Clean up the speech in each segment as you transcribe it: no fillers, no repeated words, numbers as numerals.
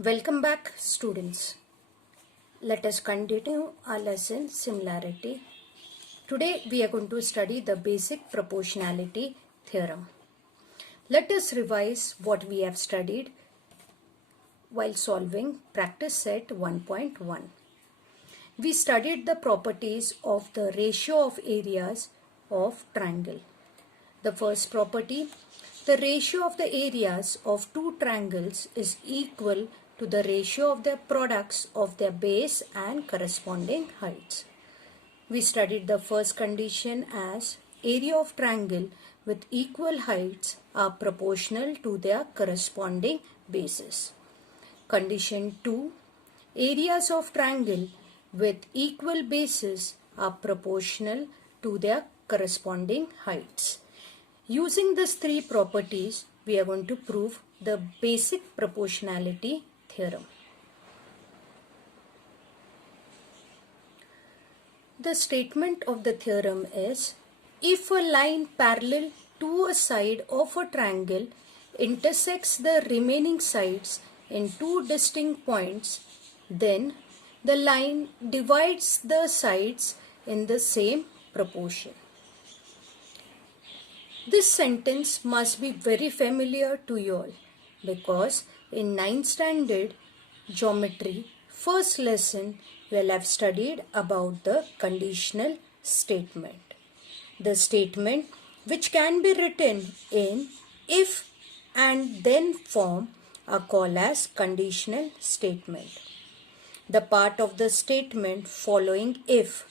Welcome back, students. Let us continue our lesson similarity. Today we are going to study the basic proportionality theorem. Let us revise what we have studied while solving practice set 1.1. We studied the properties of the ratio of areas of triangle. The first property, the ratio of the areas of two triangles is equal to the ratio of their products of their base and corresponding heights. We studied the first condition as area of triangle with equal heights are proportional to their corresponding bases. Condition 2, areas of triangle with equal bases are proportional to their corresponding heights. Using these three properties, we are going to prove the basic proportionality theorem. The statement of the theorem is, if a line parallel to a side of a triangle intersects the remaining sides in two distinct points, then the line divides the sides in the same proportion. This sentence must be very familiar to you all because in 9th standard geometry first lesson we will have studied about the conditional statement. The statement which can be written in if and then form are called as conditional statement. The part of the statement following if,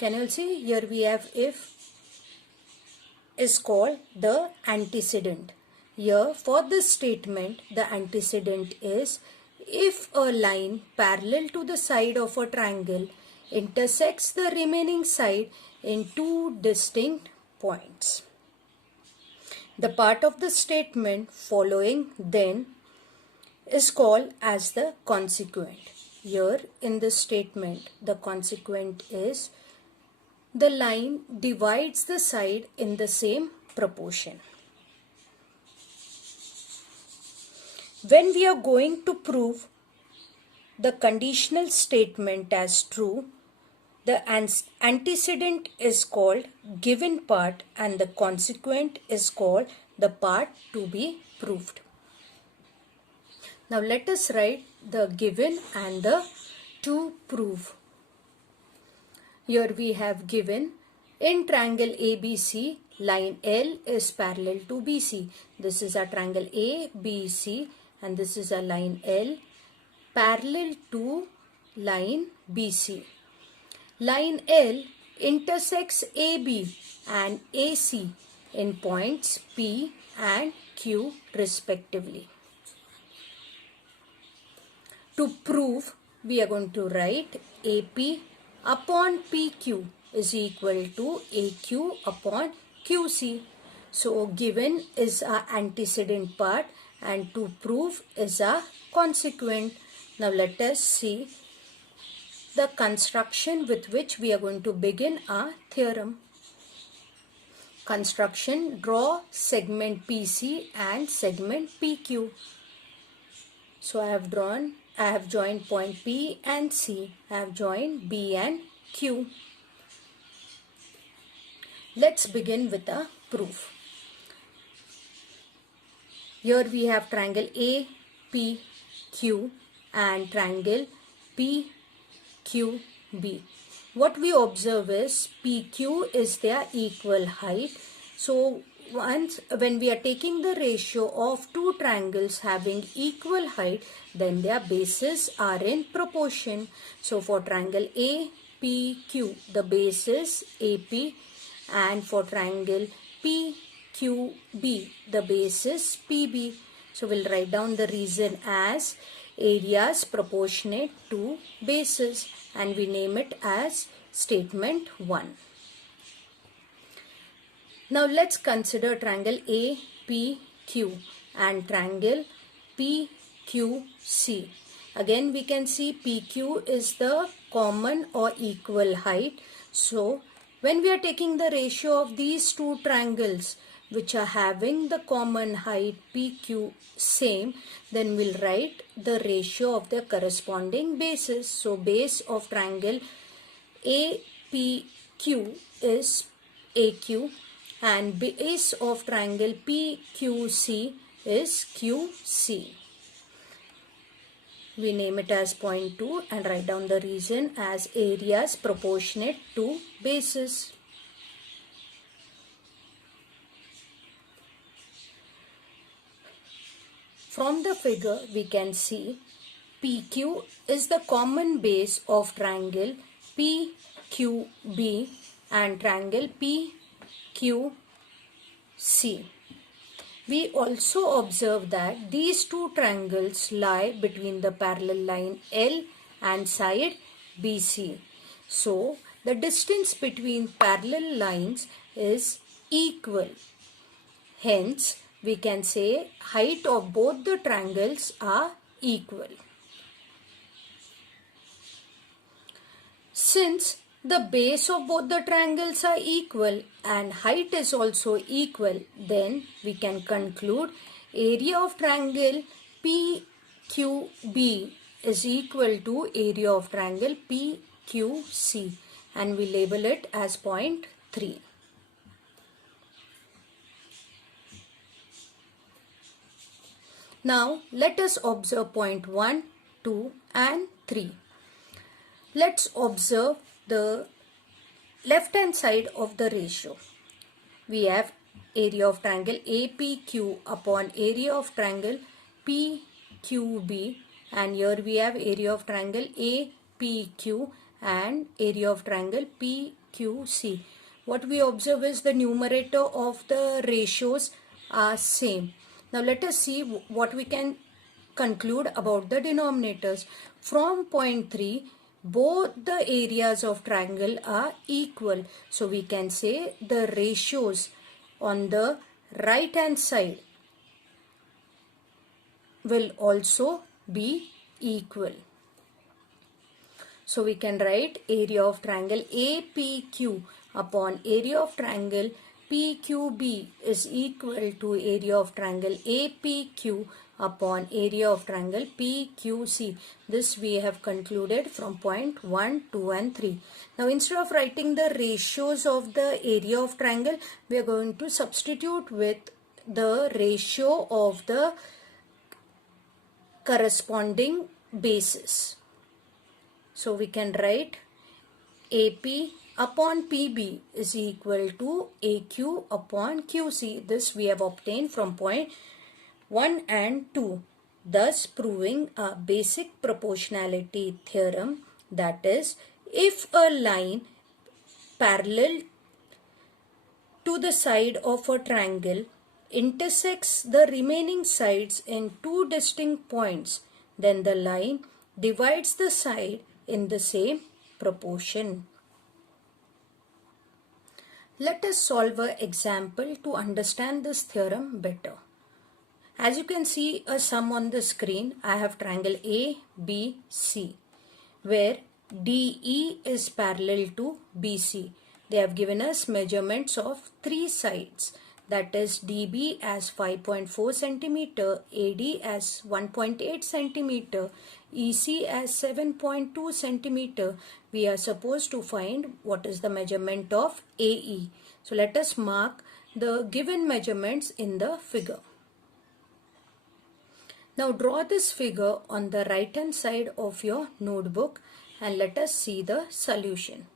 can you see here we have if, is called the antecedent. Here for this statement the antecedent is if a line parallel to the side of a triangle intersects the remaining side in two distinct points. The part of the statement following then is called as the consequent. Here in this statement the consequent is the line divides the side in the same proportion. When we are going to prove the conditional statement as true, the antecedent is called given part and the consequent is called the part to be proved. Now let us write the given and the to prove. Here we have given in triangle ABC, line L is parallel to BC. This is a triangle ABC and this is a line L parallel to line BC. Line L intersects AB and AC in points P and Q respectively. To prove, we are going to write AP upon PQ is equal to AQ upon QC. So given is our antecedent part and to prove is our consequent. Now let us see the construction with which we are going to begin our theorem. Construction, draw segment PC and segment PQ. So I have joined point P and C. I have joined B and Q. Let's begin with a proof. Here we have triangle APQ and triangle PQB. What we observe is PQ is their equal height. So when we are taking the ratio of two triangles having equal height, then their bases are in proportion. So for triangle APQ, the base is AP, and for triangle PQB, the base is PB. So we'll write down the reason as areas proportionate to bases and we name it as statement 1. Now let's consider triangle APQ and triangle PQC. Again we can see PQ is the common or equal height. So when we are taking the ratio of these two triangles which are having the common height PQ same, then we'll write the ratio of the corresponding bases. So base of triangle APQ is AQ and base of triangle PQC is QC. We name it as point 2 and write down the reason as areas proportionate to bases. From the figure we can see PQ is the common base of triangle PQB and triangle PQC. We also observe that these two triangles lie between the parallel line L and side BC. So, the distance between parallel lines is equal. Hence, we can say height of both the triangles are equal. Since the base of both the triangles are equal and height is also equal, then we can conclude area of triangle PQB is equal to area of triangle PQC and we label it as point 3. Now let us observe point 1, 2 and 3. Let's observe the left hand side of the ratio. We have area of triangle APQ upon area of triangle PQB and here we have area of triangle APQ and area of triangle PQC. What we observe is the numerator of the ratios are same. Now let us see what we can conclude about the denominators. From point 3, both the areas of triangle are equal. So we can say the ratios on the right hand side will also be equal. So we can write area of triangle APQ upon area of triangle PQB is equal to area of triangle APQ upon area of triangle PQC. This we have concluded from point 1, 2 and 3. Now instead of writing the ratios of the area of triangle, we are going to substitute with the ratio of the corresponding bases. So we can write AP upon PB is equal to AQ upon QC. This we have obtained from point 1 and 2, thus proving a basic proportionality theorem, that is, if a line parallel to the side of a triangle intersects the remaining sides in two distinct points, then the line divides the side in the same proportion. Let us solve an example to understand this theorem better. As you can see a sum on the screen, I have triangle ABC where DE is parallel to BC. They have given us measurements of 3 sides, that is DB as 5.4 cm, AD as 1.8 cm, EC as 7.2 cm. We are supposed to find what is the measurement of AE. So let us mark the given measurements in the figure. Now draw this figure on the right hand side of your notebook and let us see the solution.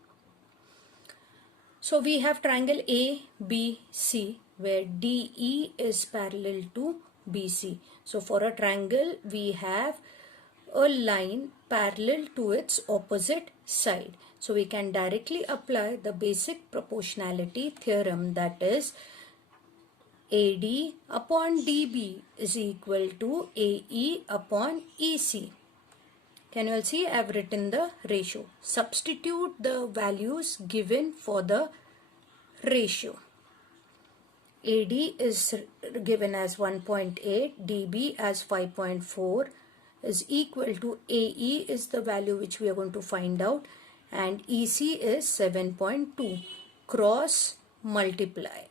So we have triangle ABC where DE is parallel to BC. So for a triangle we have a line parallel to its opposite side. So we can directly apply the basic proportionality theorem, that is AD upon DB is equal to AE upon EC. Can you all see I have written the ratio. Substitute the values given for the ratio. AD is given as 1.8, DB as 5.4 is equal to AE is the value which we are going to find out and EC is 7.2. Cross multiply.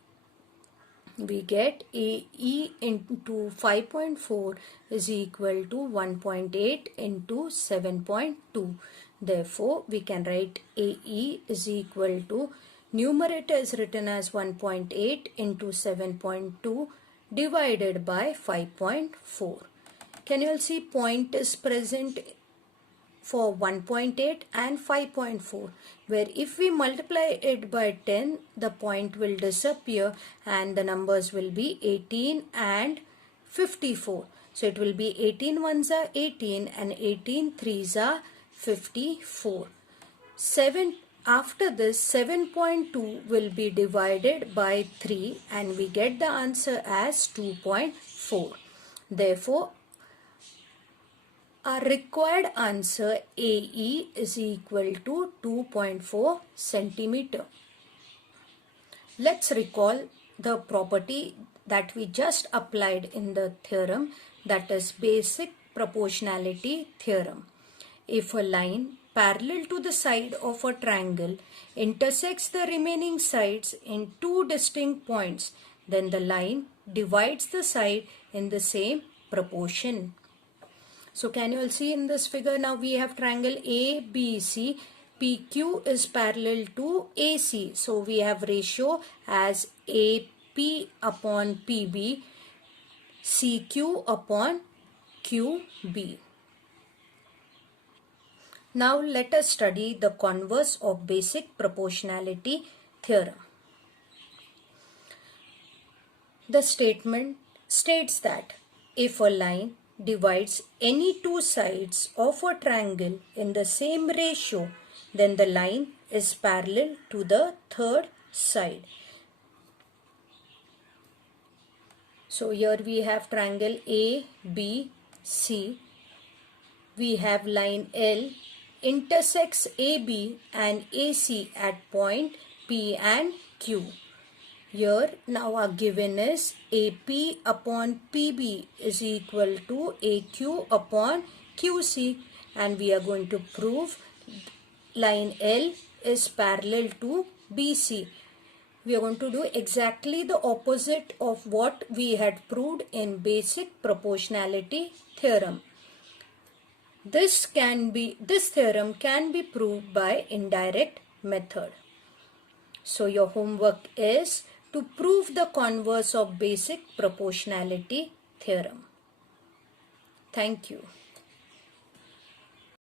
we get AE into 5.4 is equal to 1.8 into 7.2. Therefore, we can write AE is equal to, numerator is written as 1.8 into 7.2 divided by 5.4. Can you all see point is present for 1.8 and 5.4, where if we multiply it by 10, the point will disappear and the numbers will be 18 and 54. So it will be 18 ones are 18 and 18 threes are 54. After this, 7.2 will be divided by 3 and we get the answer as 2.4. Therefore, our required answer AE is equal to 2.4 centimeter. Let's recall the property that we just applied in the theorem, that is basic proportionality theorem. If a line parallel to the side of a triangle intersects the remaining sides in two distinct points, then the line divides the side in the same proportion. So can you all see in this figure, now we have triangle ABC, PQ is parallel to AC. So we have ratio as AP upon PB, CQ upon QB. Now let us study the converse of basic proportionality theorem. The statement states that if a line divides any two sides of a triangle in the same ratio, then the line is parallel to the third side. So here we have triangle ABC. We have line L intersects AB and AC at point P and Q. Here now our given is AP upon PB is equal to AQ upon QC, and we are going to prove line L is parallel to BC. We are going to do exactly the opposite of what we had proved in basic proportionality theorem. This theorem can be proved by indirect method. So your homework is to prove the converse of basic proportionality theorem. Thank you.